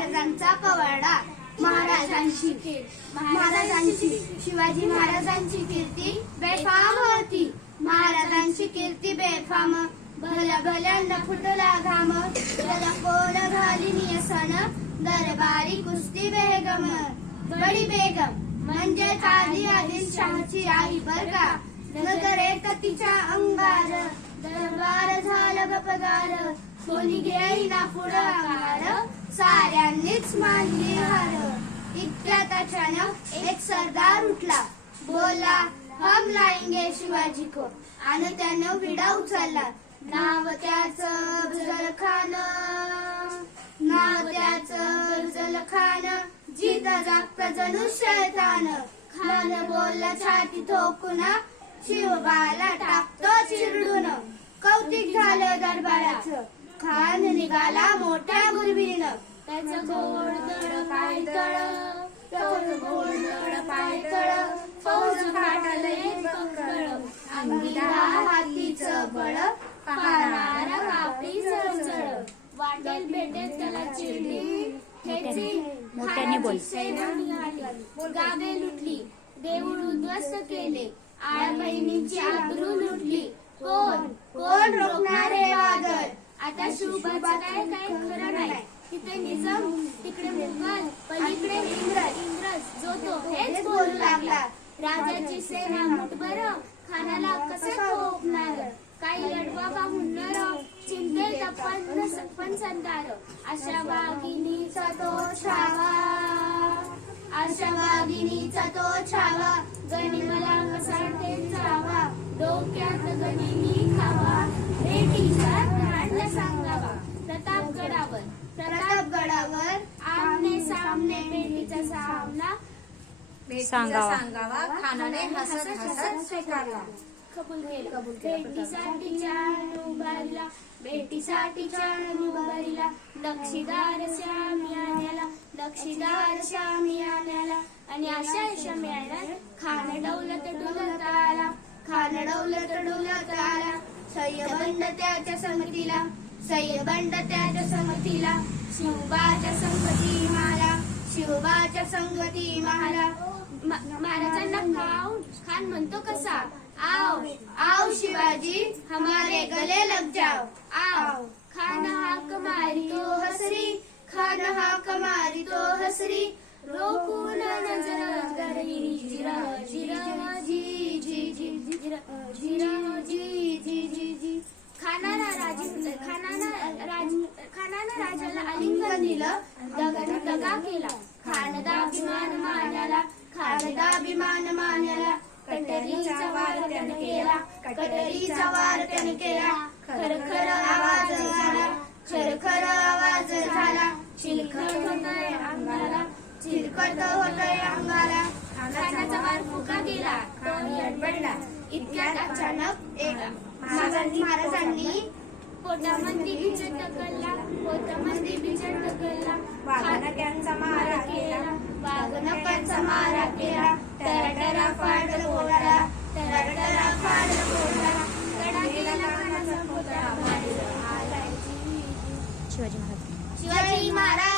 महाराजांचा पवाडा. महाराजांची शिवाजी महाराजांची कीर्ती बेफाम होती. महाराजांची कीर्ती बेफाम. भल्या भल्यांना फुटला घाम. कोण घालिनी सण दरबारी कुस्ती बेगम. बडी बेगम म्हणजे आधी आदिलशहाची आई बर का. नजरे तिच्या अंगार दरबार झालं गपगार. कोणी घेईना पुढं अंगार साऱ्यांनीच मानली हार. इतक्यात अचानक एक सरदार उठला. बोला हम लाएंगे शिवाजी को. आणि त्यानं विडा उचलला. नाव त्याचं अफजल खान. अफजल खान. जित जागत जणू शैतान. खान बोलला छाती ठोकून. शिवबाला टाकतो चिरडून. कौतिक झालं दरबाराचं. खान निघाला मोठ्या गुरबीनं. त्याचं घोडदळ पायतळ फौज फाटलंय कंकळ. अंगीला हातीचं बळ पाहणारा कापडी चळचळ. वाटेल भेटेल त्याला चिरली मोठ्याने सेना निघाली. गावे लुटली देऊळ उद्ध्वस्त केले. आया बहिणीची आबरू लुटली. कोण रोखणार हे वादळ. आता शिवबाचं काय खरं नाही. तिथे निजाम तिकडे मुघल पलीकडे इंग्रज जो तो हेच बोलू लागला. राजाची सेना मुठभर खानाला कसे खोपणार. काही लढवा का हुनर चिंतेत पण संतार. अशा वाघिणीचा तो छावा. गनिमला कसा जावा. डोक्यात गनिमी खावा. बेटीचा भांड सांगावा. प्रतापगडावर आमने सामने बेटीचा सामना सांगावा. खानाने हसत स्वीकारला. कबूल केलं. बेटीसाठी चाण उभारला. दक्षिदार श्यामी आण्याला. आणि अशा यशा मिळाल्या. खान डौलत डुलत आला. सय्यबंड त्याच्या संगतीला. शिवबाच्या संगती माला. महाराजांना खान म्हणतो कसा. आओ शिवाजी हमारे गले लग जाओ. आओ. खान हाक मारी तो हसरी. रोकून नजर जिरा जी. खानानं राजाला आलिंगन दिलं. दगा केला. खानदाभिमान मान्याला. कटरीचा वार त्याने केला. खरखर आवाज झाला. चिलखत होतय अंगाला. खानाचा वार फुका गेला. तो यडबडला. इतक्यात अचानक महाराजांनी पोटामध्ये बिचट ढकलला. वाघनक्यांचा मारा केला. टरा फाडल घोडा. कडा गेला खानाचा पुतळा. शिवाजी महाराज